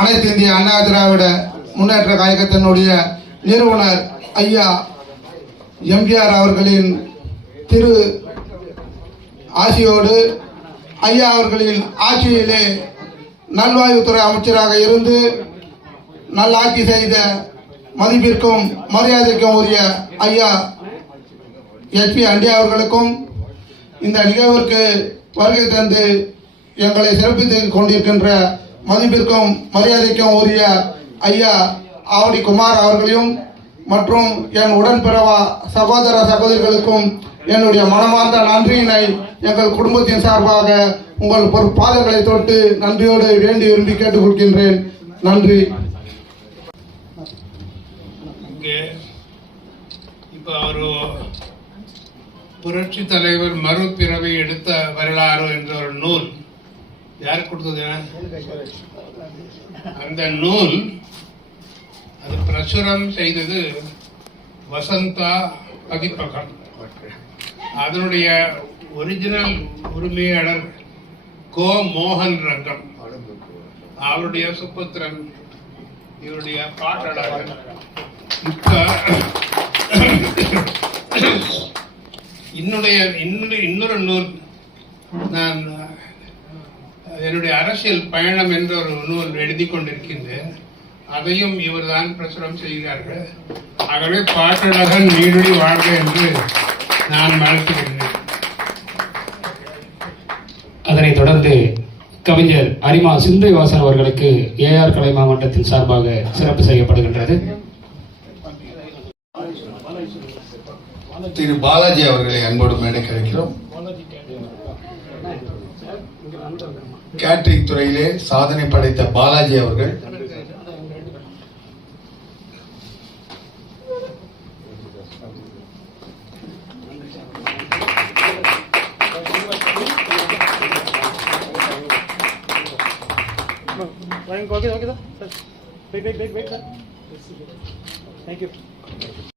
அனைத்து இந்திய அண்ணா திராவிட முன்னேற்ற கழகத்தினுடைய நிறுவனர் ஐயா எம்ஜிஆர் அவர்களின் திரு ஆசியோடு ஐயா அவர்களின் ஆட்சியிலே நல்வாழ்வுத்துறை அமைச்சராக இருந்து நல்லாட்சி செய்த மதிப்பிற்கும் மரியாதைக்கும் உரிய ஐயா எச்.பி. அண்டியா அவர்களுக்கும் இந்த நிகழ்விற்கு வருகை தந்து எங்களை சிறப்பித்துக் கொண்டிருக்கின்ற மதிப்பிற்கும் மரியாதைக்கும் உரிய ஐயா ஆவடி குமார் அவர்களையும் மற்றும் என் உடன்பிறவா சகோதர சகோதரிகளுக்கும் என்னுடைய மனமார்ந்த நன்றியினை எங்கள் குடும்பத்தின் சார்பாக உங்கள் பாதங்களை தொட்டு நன்றியோடு வேண்டி விரும்பி கேட்டுக்கொள்கின்றேன். நன்றி. இப்போ ஒரு புரட்சி தலைவர் மறுபிறவை எடுத்த வரலாறு என்ற ஒரு நூல் யார் கொடுத்தது? அந்த நூல் அது பிரசுரம் செய்தது வசந்தா பதிப்பகம். அதனுடைய ஒரிஜினல் உரிமையாளர் கோ மோகன் ரங்கம், அவருடைய சுப்புத்திரன், இவருடைய பாட்டாளர். இப்ப இன்னொரு நூல், நான் என்னுடைய அரசியல் பயணம் என்ற ஒரு நூல் எழுதி கொண்டிருக்கின்றேன். அதையும் இவர்தான் பிரசுரம் செய்கிறார்கள். ஆகவே பாட்டழகன் நீடுழி வாழ்க என்று நான் வாழ்த்துகிறேன். அதனைத் தொடர்ந்து கவிஞர் அரிமா சிந்தைவாசன் அவர்களுக்கு ஏஆர் கலை மாவட்டத்தின் சார்பாக சிறப்பு செய்யப்படுகின்றது. திரு பாலாஜி அவர்களை அன்போடு மேடைக்கு அழைக்கிறோம். கேட்டரிங் துறையிலே சாதனை படைத்த பாலாஜி அவர்கள் Okay, sir. Wait, sir. Thank you.